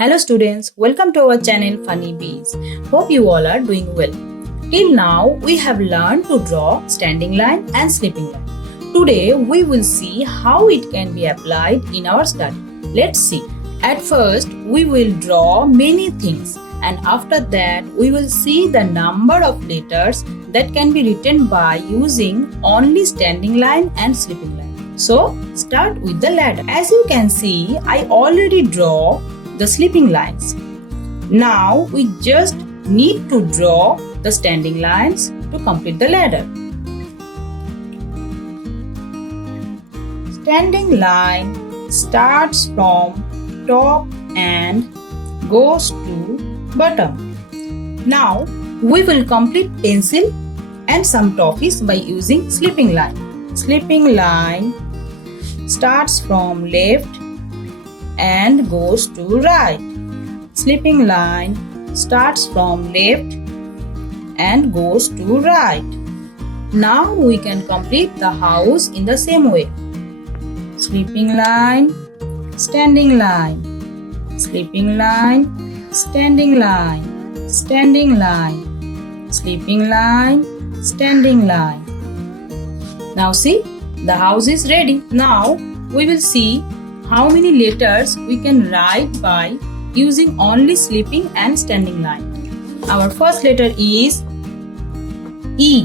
Hello students, welcome to our channel Funny Bees. Hope you all are doing well. Till now, we have learned to draw standing line and sleeping line. Today, we will see how it can be applied in our study. Let's see. At first, we will draw many things and after that, we will see the number of letters that can be written by using only standing line and sleeping line. So, start with the ladder. As you can see, I already draw the sleeping lines. Now we just need to draw the standing lines to complete the ladder. Standing line starts from top and goes to bottom. Now we will complete pencil and some toffees by using sleeping line. Sleeping line starts from left and goes to right. Sleeping line starts from left and goes to right. Now we can complete the house in the same way. Sleeping line, standing line, sleeping line, standing line, standing line, sleeping line, standing line. Now see, the house is ready. Now we will see how many letters we can write by using only sleeping and standing line. Our first letter is E.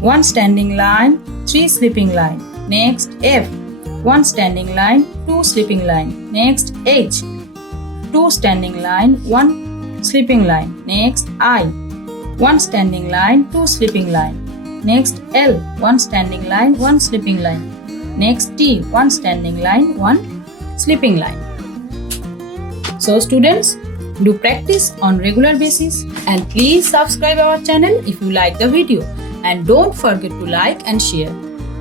One standing line, three sleeping line. Next F. One standing line, two sleeping line. Next H. Two standing line, one sleeping line. Next I. One standing line, two sleeping line. Next L, one standing line, one sleeping line. Next T, one standing line, one sleeping line. So students, do practice on regular basis and please subscribe our channel if you like the video and don't forget to like and share.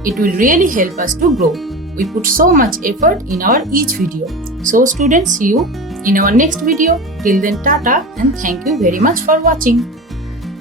It will really help us to grow. We put so much effort in our each video. So students, see you in our next video. Till then, tata and thank you very much for watching.